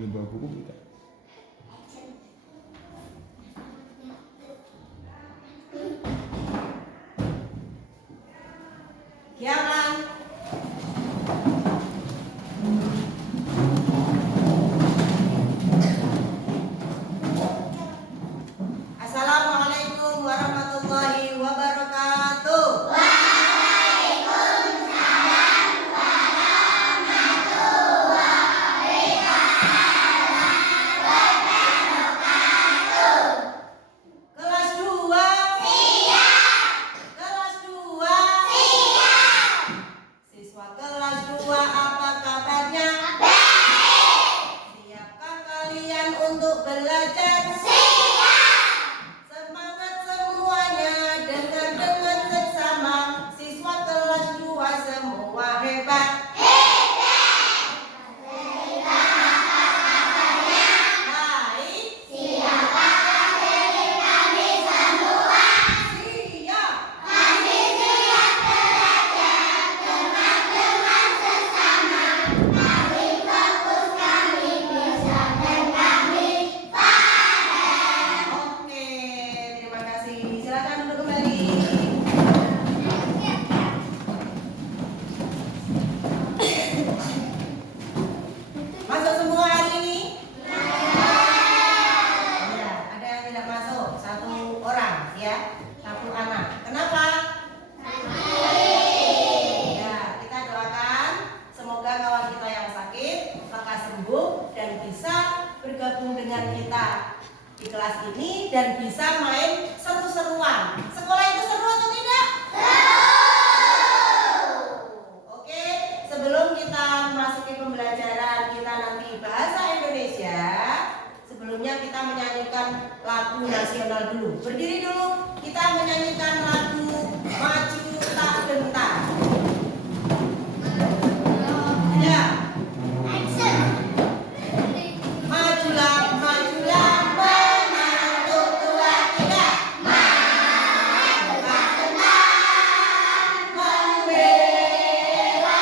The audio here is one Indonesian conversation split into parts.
Belum bawa buku kita. Kiaman. Assalamualaikum warahmatullahi wabarakatuh. Kelas 2. Kelas 2. Siswa kelas 2, apa kabarnya? Siapkah kalian untuk belajar? Semangat semuanya, dengar dengan seksama. Siswa kelas 2 semua hebat. Baik. Siap. Oke, terima kasih. Silakan duduk kembali. Masuk semua hari ini? Ya, ada yang tidak masuk, 1 orang ya, 1 anak. Kenapa? Ya, kita doakan semoga kawan kita yang sakit lekas sembuh dan bisa bergabung dengan kita di kelas ini dan bisa main seru-seruan. Sekolah itu seru atau tidak? Oke, sebelum kita memasuki pembelajaran kita nanti bahasa Indonesia, sebelumnya kita menyanyikan lagu nasional dulu. Berdiri dulu, kita menyanyikan lagu Maju Tak Gentar. Ya. Majulah, majulah, menantu tua kita. Maju tak gentar, membela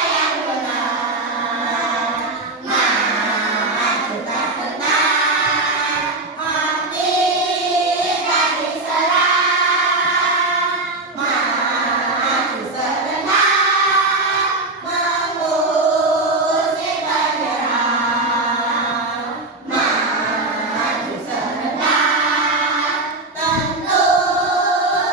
yang benar. Maju tak gentar, hati tak diserang. Maju serentak, mengusir penyerang. Maju serentak, tentu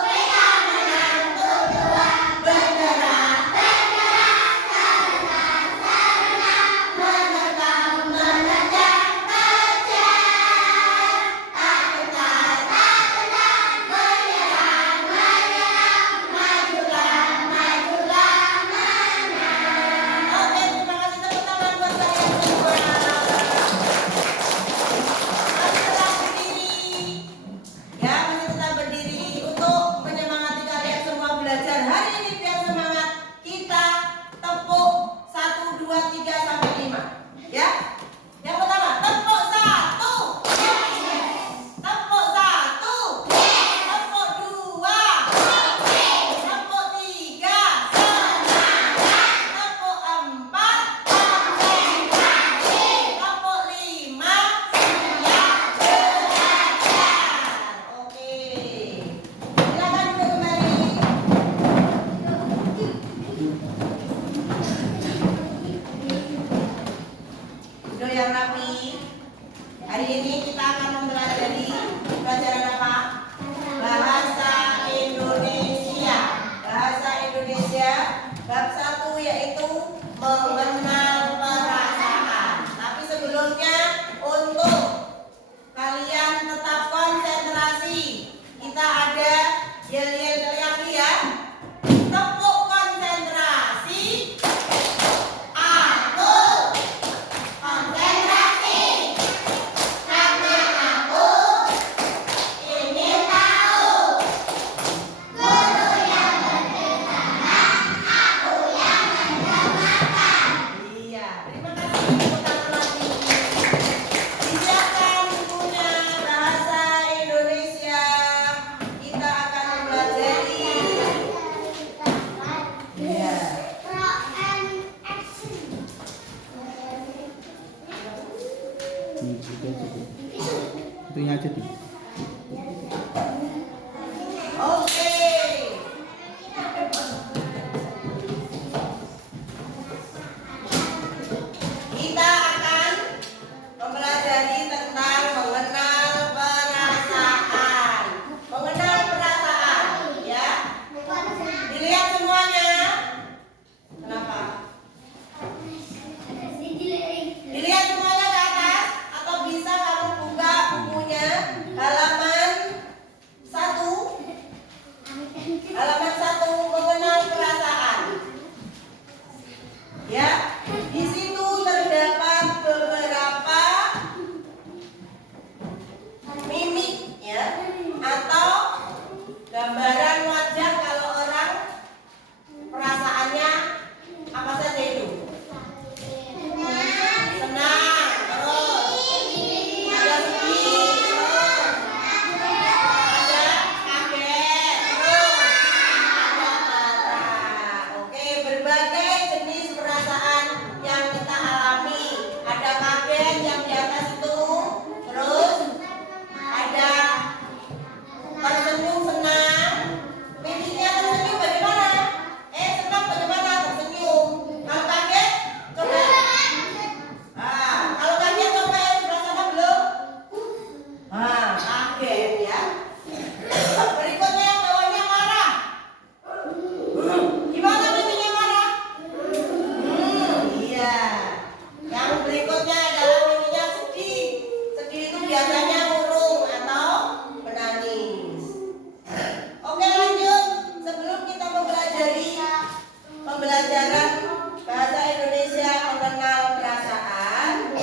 kita menantu tua. Bergerak, bergerak, serentak, serentak, menerkam, menerjang, terjang. Tak gentar, menyerang, menyerang. Majulah, majulah, menang. Oke, terima kasih, tepuk tangan buat kalian semua. Masih tetap berdiri. Ya, masih tetap berdiri untuk menyemangati kalian semua belajar hari ini biar semangat. Kita tepuk 1, 2, 3 sampai 5. Ya. Yang pertama, tepuk 1. Tepuk 1. Tepuk 2. Tepuk 3. Tepuk 4. Tepuk 5. Siap belajar. Oke. Silakan duduk kembali. Duduk yang rapi. Hari ini kita akan mempelajari pelajaran apa? Bahasa Indonesia. Bahasa Indonesia bab 1 yaitu mengenal perasaan. Tapi sebelumnya untuk kalian tetap konsentrasi. Kita ada yel-yel teriaki ya. Tepuk konsentrasi. Aku konsentrasi. Karena aku ingin tahu. Itunya aja tuh. Oke. Kita akan mempelajari tentang mengenal perasaan. Mengenal perasaan, ya. Dilihat semuanya. Kenapa? Dilihat semuanya ke atas atau bisa kamu buka bukunya halaman 1. Halaman 1 mengenal perasaan. Ya, di situ terdapat beberapa mimik ya atau gambaran wajah kalau orang perasaannya apa saja itu? Senang, terus ada sedih, terus ada kaget, terus ada marah. Oke, berbagai jenis perasaan yang kita alami. Ada kaget yang di atas itu, terus ada tersenyum senang. Mimiknya tersenyum bagaimana? Senang bagaimana? Tersenyum. Kalau kaget, coba. Kalau kaget coba yang sudah sama belum? Kaget ya. Berikutnya yang bawahnya marah. Gimana mimiknya marah? Iya. Yang berikutnya adalah mimiknya sedih. Sedih itu biasanya murung atau menangis. Oke, lanjut. Sebelum kita mempelajari pembelajaran bahasa Indonesia mengenal perasaan,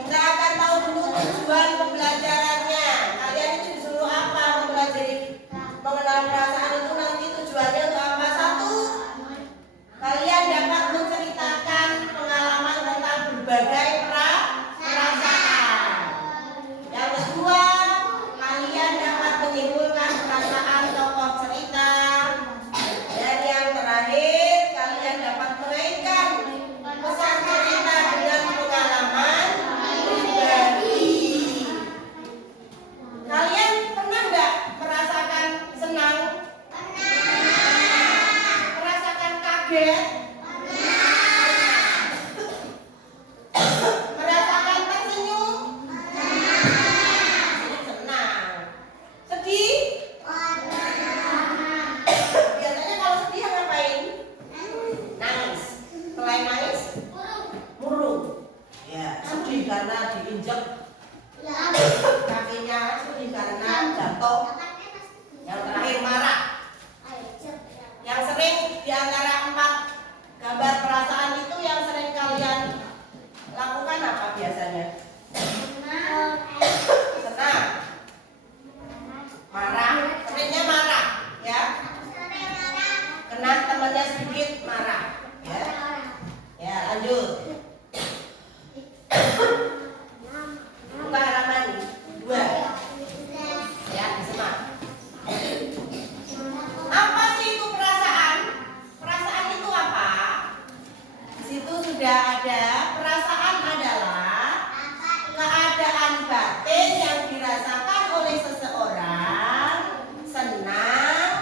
kita akan tahu dulu tujuan pembelajarannya. Kalian itu disuruh apa mempelajari mengenal perasaan itu nanti tujuannya untuk apa? 1, kalian dapat menceritakan pengalaman tentang berbagai perasaan. Yang kedua, kalian dapat menyimpulkan perasaan tokoh cerita. Dan yang terakhir, kalian dapat mengaitkan pesan cerita dengan pengalaman pribadi. Kalian pernah nggak merasakan senang? Merasakan kaget? Merasakan tersenyum? Senang. Sedih? Biasanya kalau sedih ngapain? Nangis. Selain nangis? Murung. Ya, sedih karena diinjek kakinya, sedih karena jatuh. Yang terakhir marah. Yang sering di antara 4 gambar perasaan itu yang sering kalian lakukan apa biasanya? Senang, marah, seringnya marah, ya. Kena temannya sedikit marah, ya. Ya, lanjut. Buka halaman 2. Ya, disimak. Apa sih itu perasaan? Perasaan itu apa? Di situ sudah ada. Perasaan adalah keadaan batin yang dirasakan oleh seseorang, senang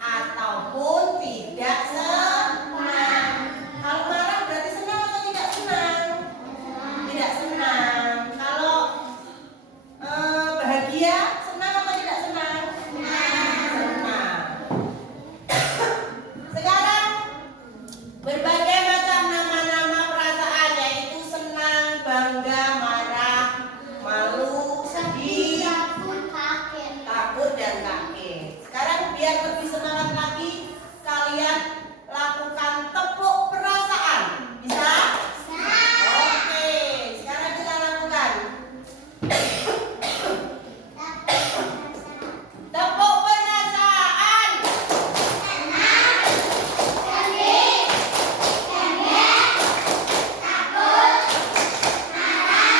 ataupun tidak senang. Kalau marah berarti senang atau tidak senang? Tidak senang. Kalau bahagia, senang atau tidak senang? Senang. Sekarang berbagai macam nama-nama perasaan, yaitu senang, bangga, marah, malu, sedih, takut, dan kaget. Sekarang biar lebih semangat lagi, kalian lakukan tepuk perasaan. Bisa? Oke, sekarang kita lakukan tepuk perasaan. Takut, marah,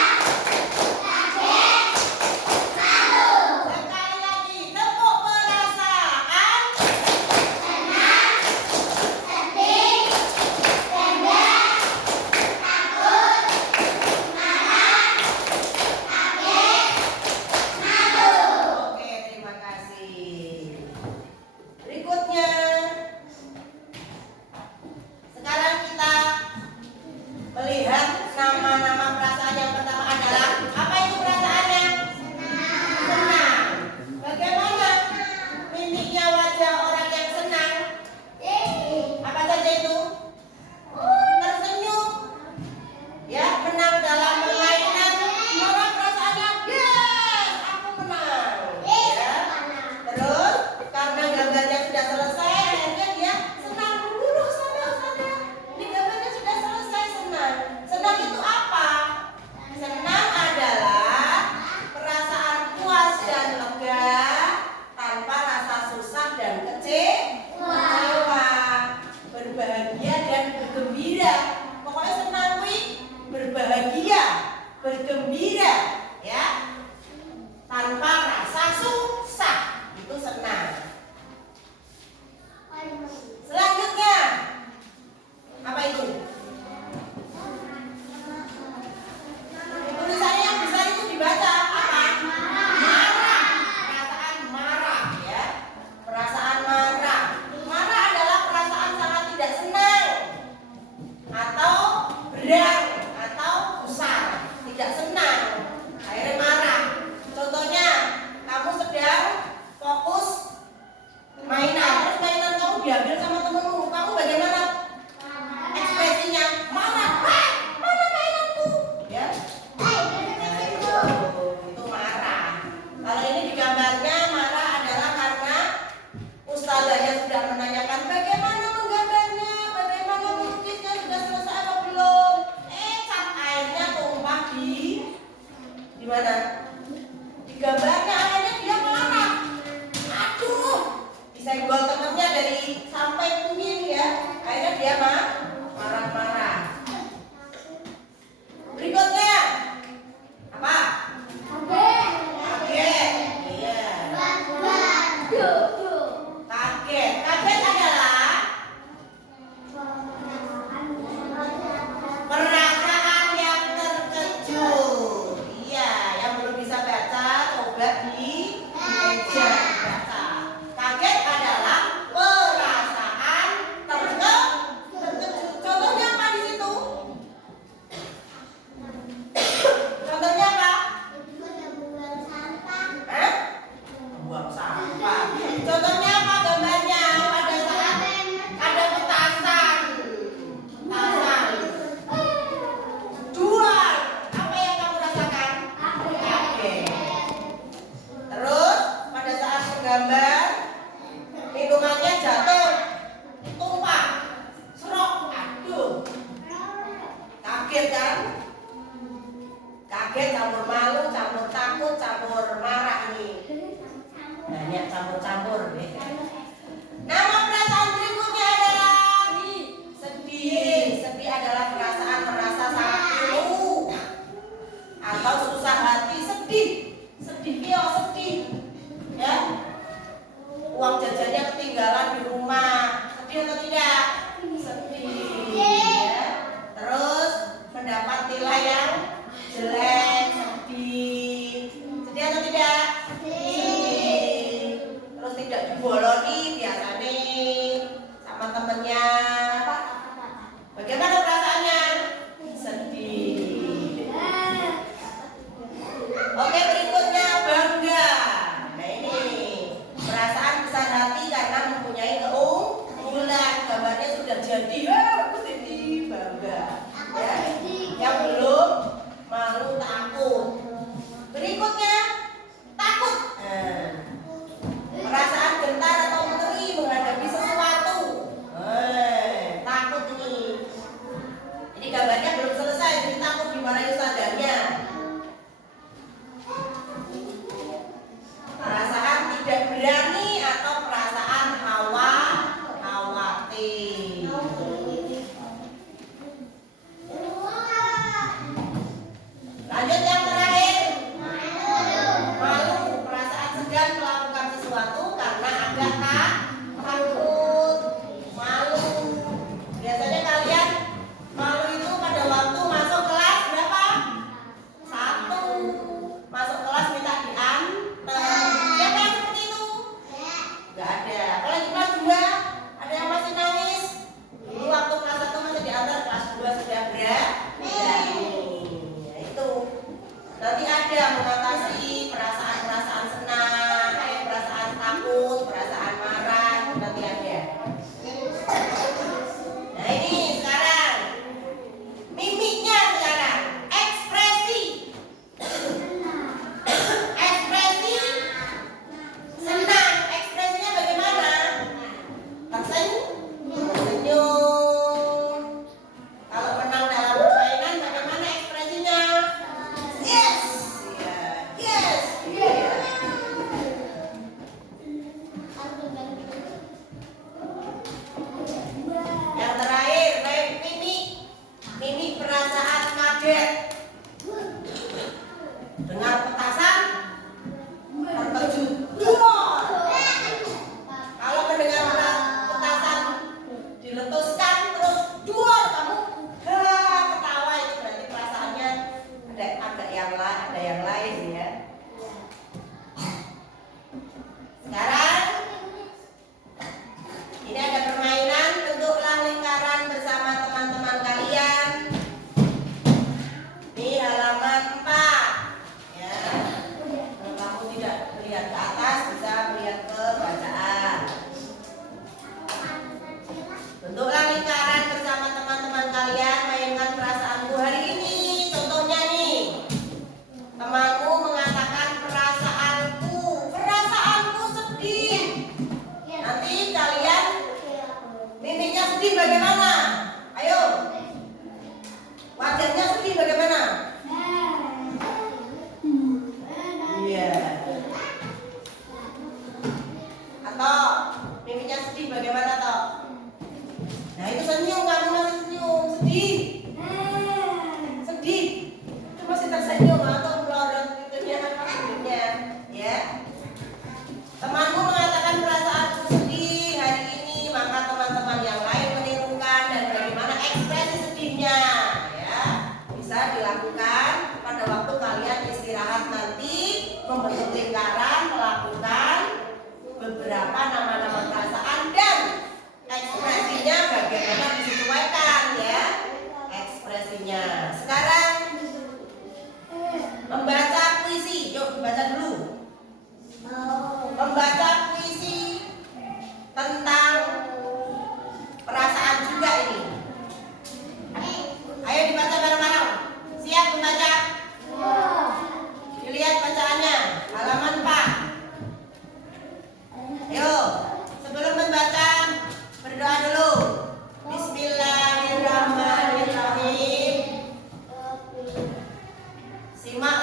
kaget, campur malu, campur takut, campur marah ini. Banyak campur-campur. Nama perasaan berikutnya adalah sedih. Sedih adalah perasaan merasa sangat pilu atau susah hati. Sedih, sedih. Ya, uang jajannya ketinggalan di rumah. Sedih atau tidak? Sedih. Ya. Terus mendapat nilai yang jelek. Sedih. Sedih atau tidak? Sedih. Terus tidak diboloni biasanya sama temennya. Bagaimana perasaannya? Sedih. Oke, berikutnya bangga. Nah ini perasaan besar hati karena mempunyai keunggulan. Gambarnya sudah jadi. Sedih, bangga. Ya. Yang belum malu, takut. Berikutnya takut. Perasaan gentar atau ngeri menghadapi sesuatu. Takut ini. Ini gambarnya belum selesai. Jadi takut dimarahi ustadzanya. Perasaan tidak berani atau perasaan khawatir. Lanjut yang terakhir. Malu, perasaan segan melakukan sesuatu karena agak takut. Malu. Biasanya kalian malu itu pada waktu masuk kelas berapa? 1. Masuk kelas minta diantar. Siapa yang seperti itu? Gak ada. Kalau di kelas 2 ada yang masih nangis. Dulu waktu kelas 1 masih diantar, kelas 2 sudah berani. Ya itu. Nanti ada mengatasi perasaan-perasaan senang, perasaan takut, perasaan marah, itu nanti ada. Nah ini sekarang mimiknya sekarang, ekspresi senang, ekspresinya bagaimana? Tersenyum. Kalau menang dalam permainan bagaimana ekspresinya? Yes, yes. Yang terakhir, mimik perasaan kaget. Dengar petasan, terkejut. Kalau mendengar petasan diletuskan terus duar, kamu ketawa, itu berarti perasaannya ada yang lain ya. Sekarang ini ada permainan, bentuklah lingkaran bersama teman-teman kalian. Ini halaman 4 ya. Kalau kamu tidak melihat ke atas, bisa melihat ke bacaan. Bentuklah lingkaran bersama teman-teman kalian, mainkan perasaanku hari ini. Contohnya nih, temanku mengatakan perasaanku sedih. Nanti kalian mimiknya sedih bagaimana? Ayo, wajahnya sedih bagaimana? Iya. Atau mimiknya sedih bagaimana toh? Nah itu senyum, kamu masih senyum, sedih. Itu masih tersenyum atau melorot hidungnya, ya. Temanmu mengatakan perasaanku sedih hari ini, maka teman-teman yang lain menirukan dan bagaimana ekspresi sedihnya, ya. Bisa dilakukan pada waktu kalian istirahat nanti, membentuk lingkaran, melakukan beberapa nama-nama perasaan dan ekspresinya bagaimana disesuaikan ya ekspresinya. Sekarang membaca puisi, yuk baca dulu. Membaca puisi tentang perasaan juga ini. Ayo dibaca bareng-bareng. Siap membaca? Dilihat bacaannya, halaman 4. Ayo, sebelum membaca berdoa dulu. Bismillahirrahmanirrahim. Simak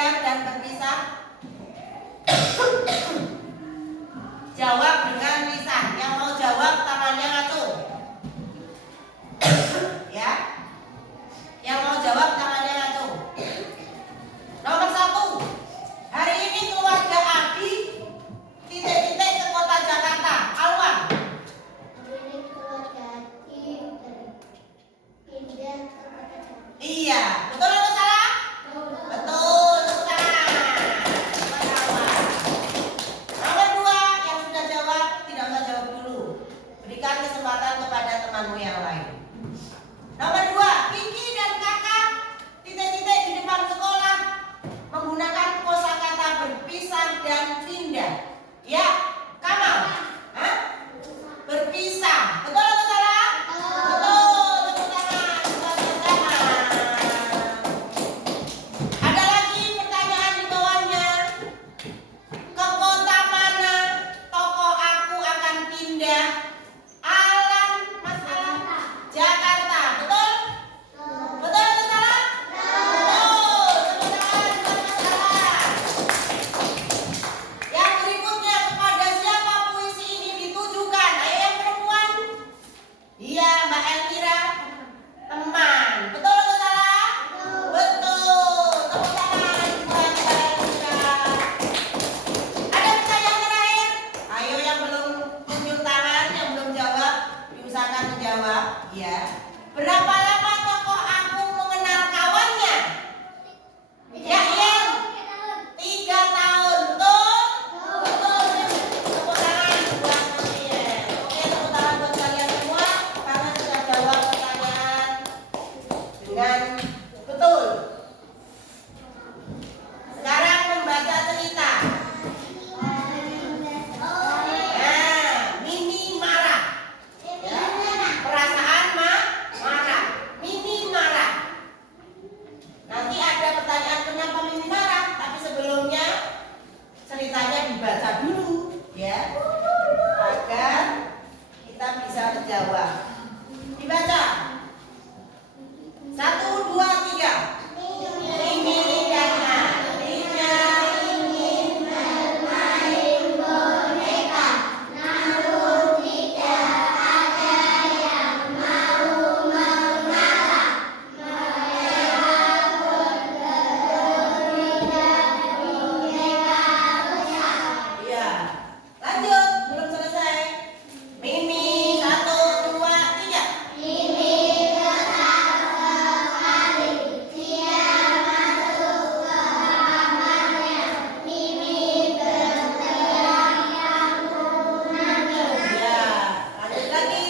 pindah dan berpisah? Jawab dengan lisan. Yang mau jawab tangannya ngacung. Ya. Yang mau jawab tangannya ngacung. Nomor 1. Hari ini keluarga Abi titik-titik ke kota Jakarta. Alwan. Iya, betul atau salah? Betul, tepuk tangan. Buat Alwan. Nomor 2, yang sudah jawab tidak usah jawab dulu. Berikan kesempatan kepada temanmu yang lain. Nomor 2, Kiki dan kakak titik-titik di depan sekolah menggunakan kosakata berpisah dan pindah. Ya, Kamal. Hah? Berpisah. Betul atau salah? Betul. Tepuk tangan. Sama-sama. Ada lagi pertanyaan di bawahnya. Ke kota mana tokoh aku akan pindah? Alam, Mas Alam. Jakarta. Betul? Betul atau salah? Betul. Tepuk tangan buat Mas Alam. Yang berikutnya, kepada siapa puisi ini ditujukan? Ayo yang perempuan. Iya, Mbak Elvira. Teman. Betul atau salah? Betul. Tepuk tangan buat Mbak Elvira. Ada pertanyaan terakhir? Ayo yang belum tunjuk tangan, yang belum jawab, diusahakan menjawab. Ya. Berapa lama tokoh aku mengenal kawannya? Ya, Ian. 3 tahun. Betul? Betul. Tepuk tangan buat kalian. Oke, tepuk tangan buat kalian semua karena sudah jawab pertanyaan dengan betul. Sekarang membaca cerita. Nah, Mimi marah. Ya. Perasaan marah. Mimi marah. Nanti ada pertanyaan kenapa Mimi marah, tapi sebelumnya ceritanya dibaca dulu, ya, agar kita bisa menjawab. Dibaca. 1, 2, 3. Mimi dan adiknya ingin bermain boneka, namun tidak ada yang mau mengalah. Mereka berdiri dan boneka besar. Iya. Lanjut, belum selesai. Mimi 1, 2, 3. Mimi besar sekali. Dia masuk ke kamarnya. Mimi berteriak yang nangis. Ya, lanjut lagi.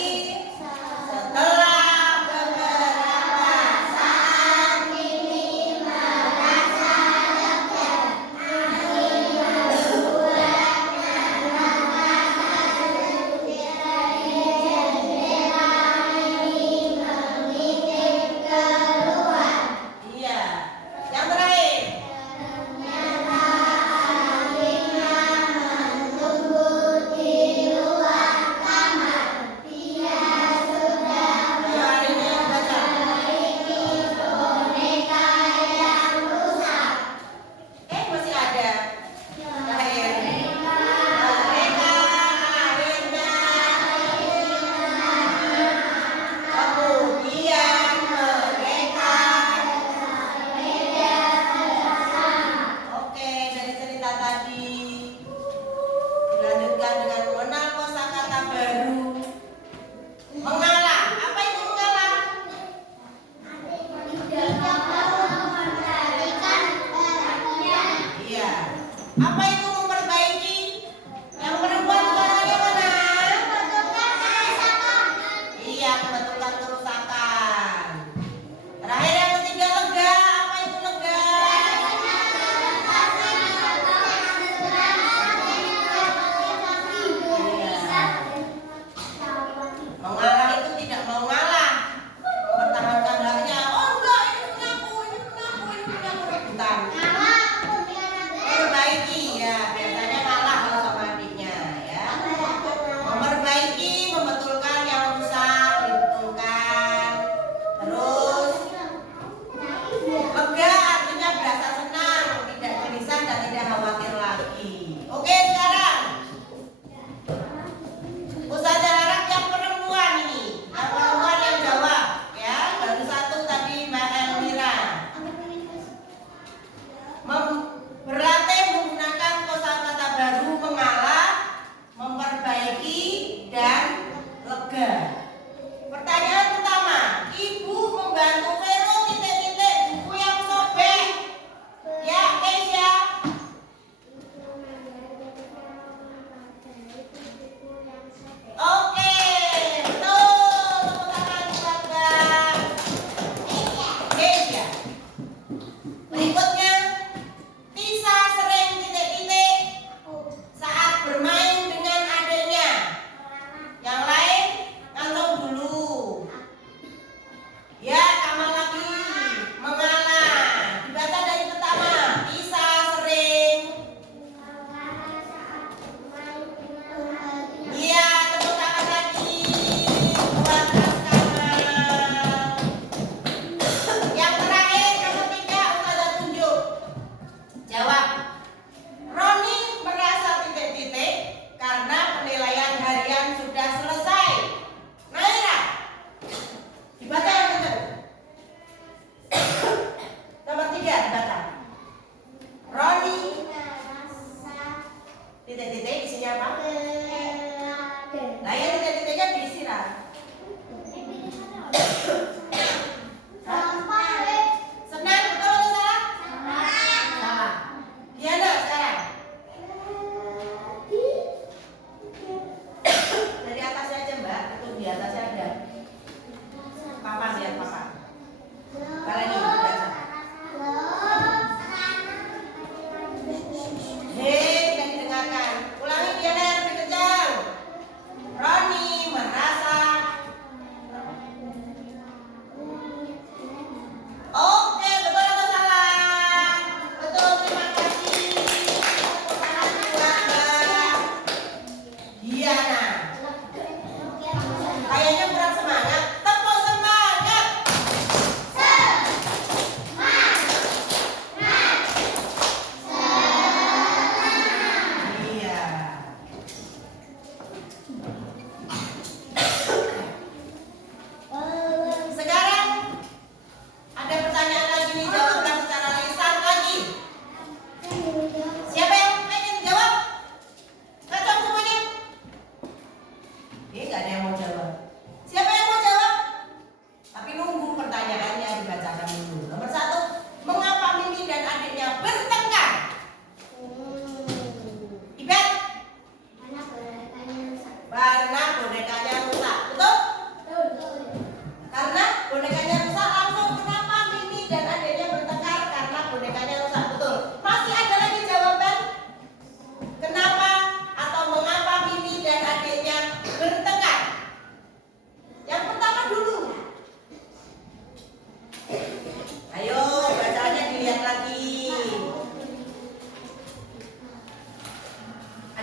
Setelah beberapa saat Mimi merasa lega. Angin membuatnya nafas sejuk dari jendela. Mimi mengintip keluar. Iya. Yang terakhir. Ternyata adiknya menunggu di luar kamar. Dia sudah memperbaiki boneka yang rusak. Masih ada. Terakhir. Mereka akhirnya kemudian mereka Oke, dari cerita tadi dilanjutkan dengan mengenal kosakata baru. Mengalah. Apa itu mengalah? Iya. Apa itu memperbaiki? Yang perempuan suaranya mana? Iya, membetulkan kerusakan. Terakhir yang ketiga, lega. Apa itu lega? Iya. Mengalah itu tidak mau ngalah, mempertahankan haknya. Oh enggak, ini punyaku, ini punyaku, ini punyaku. Rebutan. Perbaiki ya.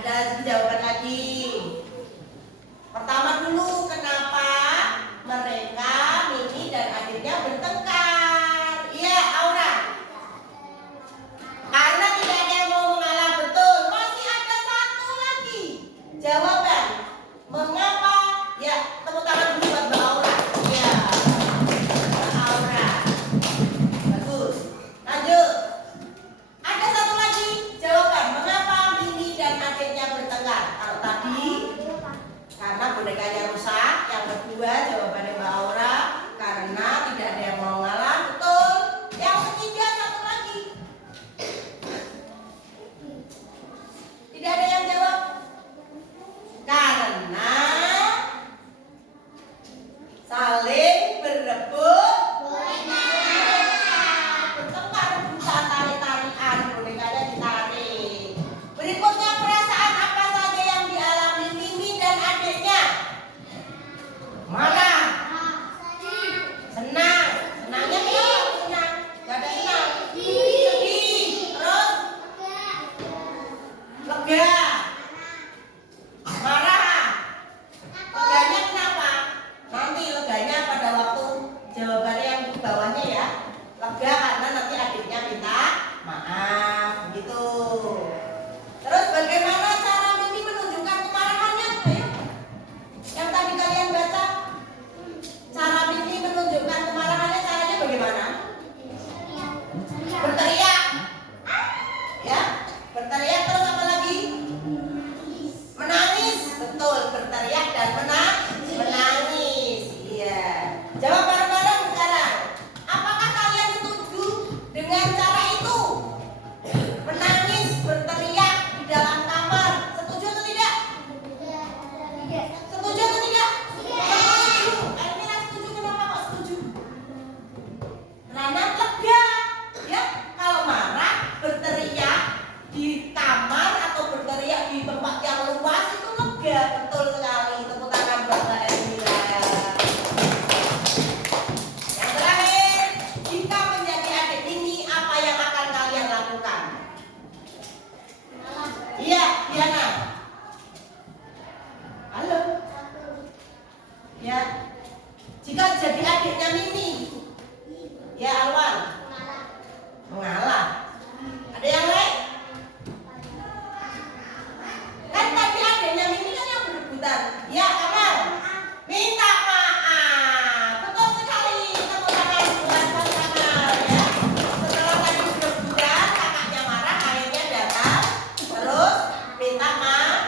Ada jawaban lagi. Pertama dulu, kenapa mereka Mimi dan adiknya bertengkar? Iya, Aura. Karena tidak ada yang mau mengalah, betul. Masih ada satu lagi jawaban. Mengapa? Ya, tepuk tangan dulu buat Mbak Aura. Ya, Mbak Aura. Bagus. Lanjut. Ada satu lagi jawaban. Mengapa Mimi dan adiknya bertengkar? Kalau tadi karena bonekanya rusak. Yang kedua jawabannya Mbak Aura, karena tidak ada yang mau ngalah, betul. Yang ketiga satu lagi. Tidak ada yang jawab. Karena saling berebut bertengkar, rebutan, tarik-tarikan, bonekanya ditarik. Berikutnya, perasaan apa saja yang dialami Mimi dan adiknya? Marah, senang. Senangnya kenapa? Senang. Gak ada senang. Sedih. Terus lega. Marah. Leganya kenapa? Nanti leganya pada waktu jawabannya yang di bawahnya ya. Lega karena nanti adiknya minta maaf, begitu. Terus bagaimana cara Mimi menunjukkan kemarahannya? Yang tadi kalian baca, cara Mimi menunjukkan kemarahannya caranya bagaimana? Berteriak. Ya, berteriak. Terus apa lagi? Menangis. Betul, berteriak dan menangis. Iya. Jawab bareng-bareng sekarang. Apakah kalian setuju dengan cara itu? Menangis, berteriak di dalam kamar. Setuju atau tidak? Setuju atau tidak? Setuju. Elmira setuju. Kenapa kok setuju? Karena lega. Ya, kalau marah berteriak di kamar atau berteriak di tempat yang luas itu lega. Betul sekali. Tepuk tangan buat Mbak Elmira. Yang terakhir, jika menjadi adik Mimi, apa yang akan kalian lakukan? Iya, Diana. Halo. Ya. Jika jadi adiknya Mimi, ya Alwan. Mengalah. Ada yang lain? Kan tadi adiknya Mimi kan yang berebutan. Ya, Kamal. Minta maaf. Betul sekali. Tepuk tangan buat Mas Kamal ya. Setelah tadi berebutan, kakaknya marah, akhirnya datang. Terus minta maaf.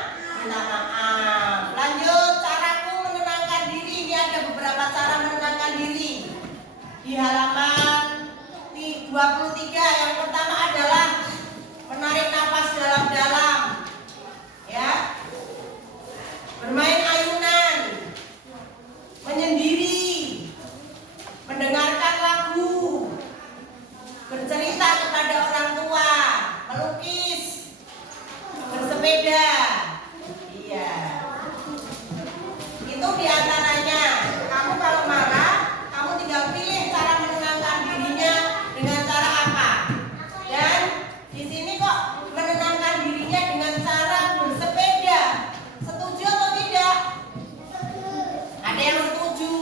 Lanjut, caraku menenangkan diri. Ini ada beberapa cara menenangkan diri. Di halaman 23 yang pertama adalah menarik nafas dalam-dalam. Ya. Bermain ayunan. Menyendiri. Mendengarkan lagu. Bercerita kepada orang tua. Melukis. Bersepeda. Iya. Itu diantaranya. Kamu kalau marah, kamu tinggal pilih cara menenangkan dirinya dengan cara apa. Dan di sini kok menenangkan dirinya dengan cara bersepeda. Setuju atau tidak? Ada yang setuju.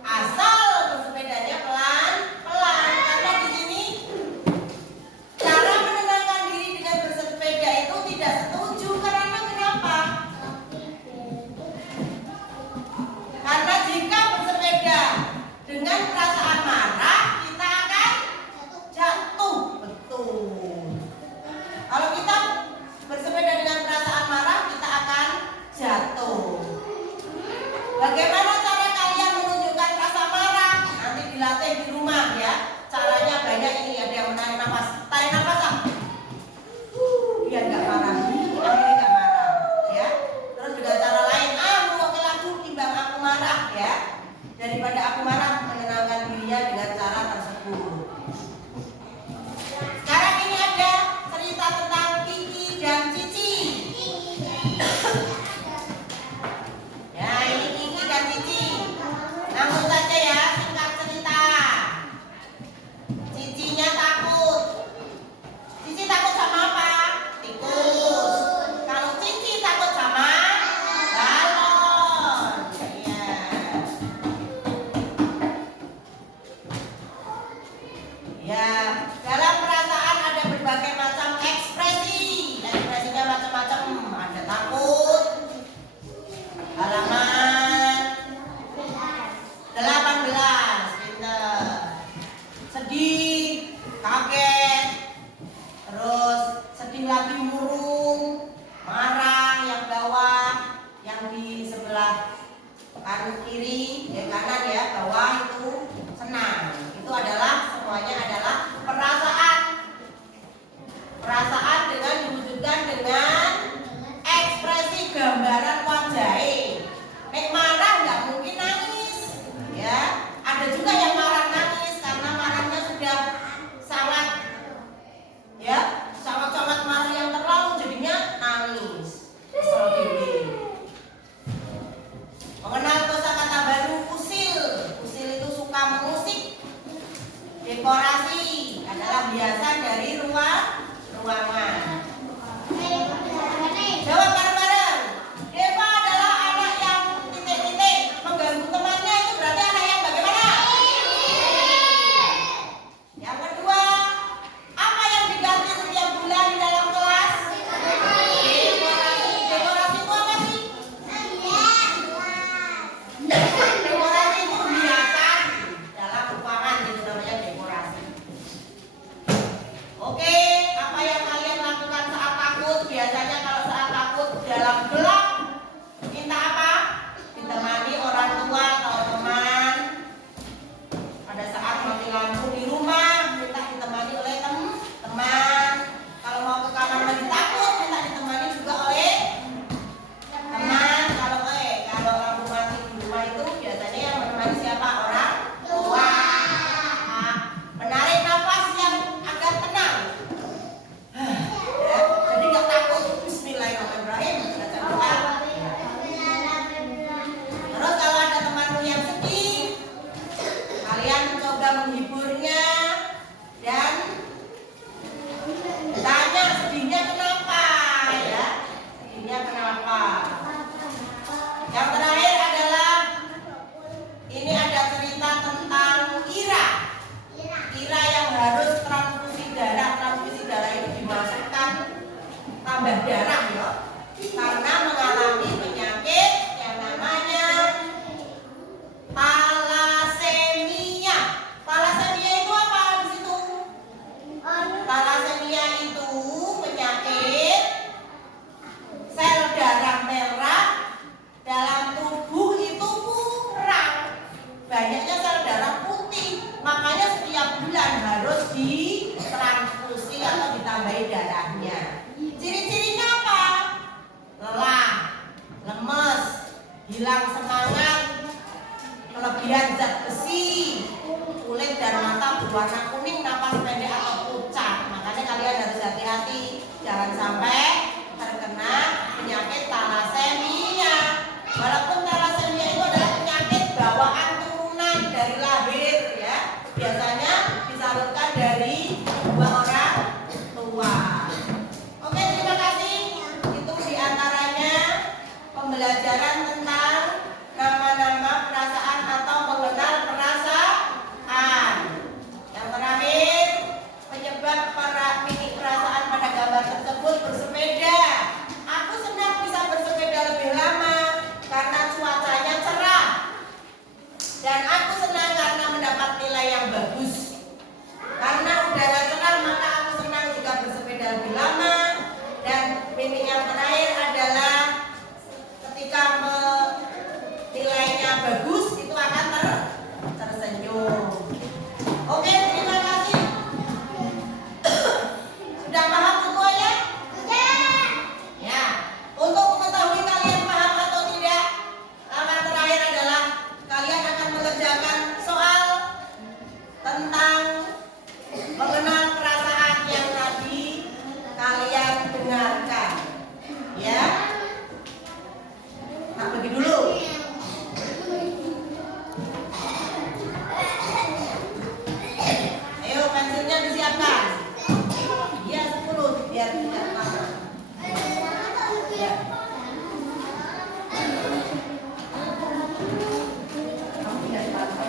Asal bersepedanya pelan-pelan. Karena di sini cara menenangkan diri dengan bersepeda itu tidak setuju. Karena kenapa? Karena jika bersepeda dengan perasaan marah, kita akan jatuh. Betul. Kalau kiri, ya kanan ya, bawah itu senang. Itu adalah semuanya adalah perasaan. Perasaan dengan diwujudkan dengan ekspresi gambaran wajahnya. Nek marah nggak mungkin nangis, ya. Ada juga yang marah nangis karena marahnya sudah sangat, ya, sangat marah yang terlalu jadinya nangis. Kesel diri. Mengenal kosakata baru usil. Usil itu suka mengusik. Dekorasi adalah hiasan dari ruangan. Jawab bareng-bareng. Deva adalah anak yang titik-titik mengganggu temannya, itu berarti anak yang bagaimana? Yang kedua, apa yang diganti setiap bulan di dalam kelas? Dekorasi. Dekorasi itu apa sih? Dekorasi itu hiasan dalam ruangan, itu namanya dekorasi. Oke, apa yang kalian lakukan saat takut? Biasanya kalau saat takut dalam gelap, minta apa? Ditemani orang tua atau teman. Pada saat mati lampu di rumah, minta ditemani oleh teman. Kalau mau ke kamar mandi takut, minta ditemani juga oleh teman. Kalau lampu mati di rumah itu biasanya yang menemani siapa? Orang tua. Menarik nafas yang agak tenang. Ya, jadi nggak takut. Bismillahirrahmanirrahim. Baca doa. Terus kalau ada temanmu yang sedih, kalian mencoba menghiburnya dan tanya sedihnya kenapa, ya. Sedihnya kenapa. Yang terakhir adalah ini ada cerita tentang Ira. Ira yang harus transfusi darah. Transfusi darah itu dimasukkan tambah darah ya, karena mengalami penyakit yang namanya talasemia. Talasemia itu apa di situ? Talasemia itu penyakit sel darah merah dalam tubuh itu kurang. Banyaknya sel darah putih, makanya setiap bulan harus ditransfusi atau ditambahi darahnya. Ciri-cirinya apa? Lelah, lemes, hilang semangat, kelebihan zat besi, kulit dan mata berwarna kuning, napas pendek atau pucat. Makanya kalian harus hati-hati, jangan sampai terkena penyakit talasemia. Walaupun talasemia itu adalah penyakit bawaan turunan dari lahir, ya, biasanya disalurkan dari dua orang tua. Oke, terima kasih. Itu diantaranya pembelajaran tentang nama-nama perasaan atau mengenal perasaan. Yang terakhir, penyebab mini perasaan pada gambar tersebut bersepeda. Aku senang bisa bersepeda lebih lama karena cuacanya cerah. Dan aku senang karena mendapat nilai yang bagus. Karena udara cerah, maka aku senang jika bersepeda lebih lama. Dan mimik yang terakhir adalah ketika nilainya bagus, itu akan tersenyum. Oke, terima kasih. Sudah paham semuanya? Ya. Untuk mengetahui kalian paham atau tidak, langkah terakhir adalah kalian akan mengerjakan soal tentang mengenal perasaan yang tadi kalian dengarkan. Ya. Nah, pergi dulu. Ayo, pensilnya disiapkan. Iya, 10 biar tidak lama. Ya. Kamu tidak apa-apa.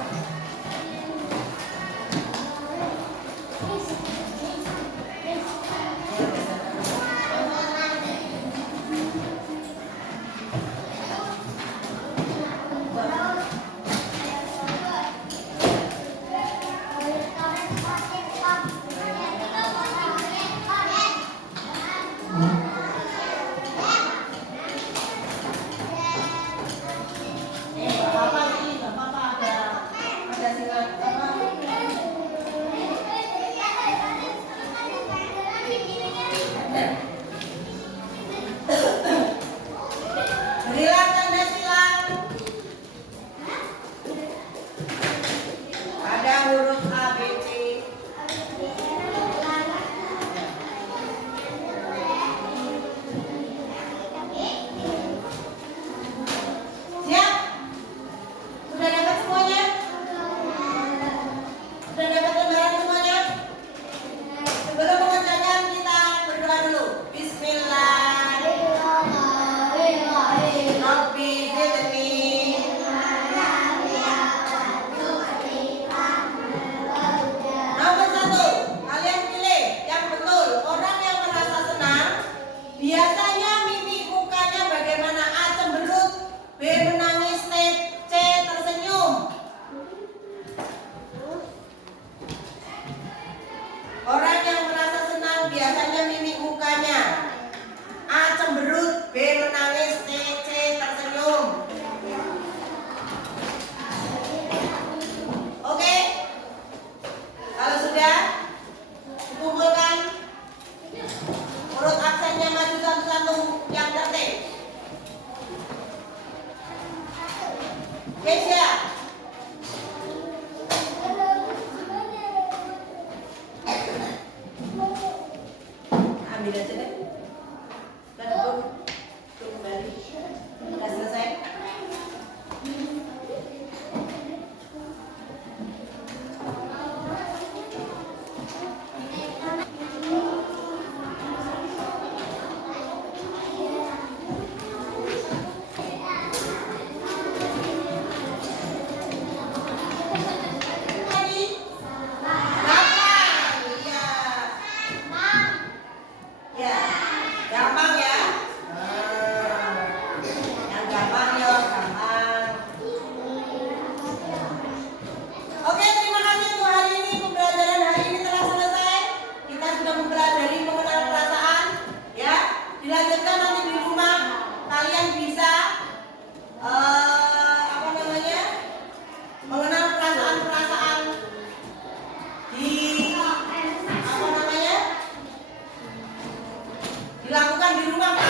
berdiri aja deh. Kan duduk kembali. Udah selesai. Ya, gampang ya. Yang gampang ya, gampang. Oke, terima kasih untuk hari ini. Pembelajaran hari ini telah selesai. Kita sudah mempelajari mengenal perasaan. Ya, dilanjutkan nanti di rumah. Kalian bisa apa namanya? Mengenal perasaan-perasaan di apa namanya? Dilakukan di rumah.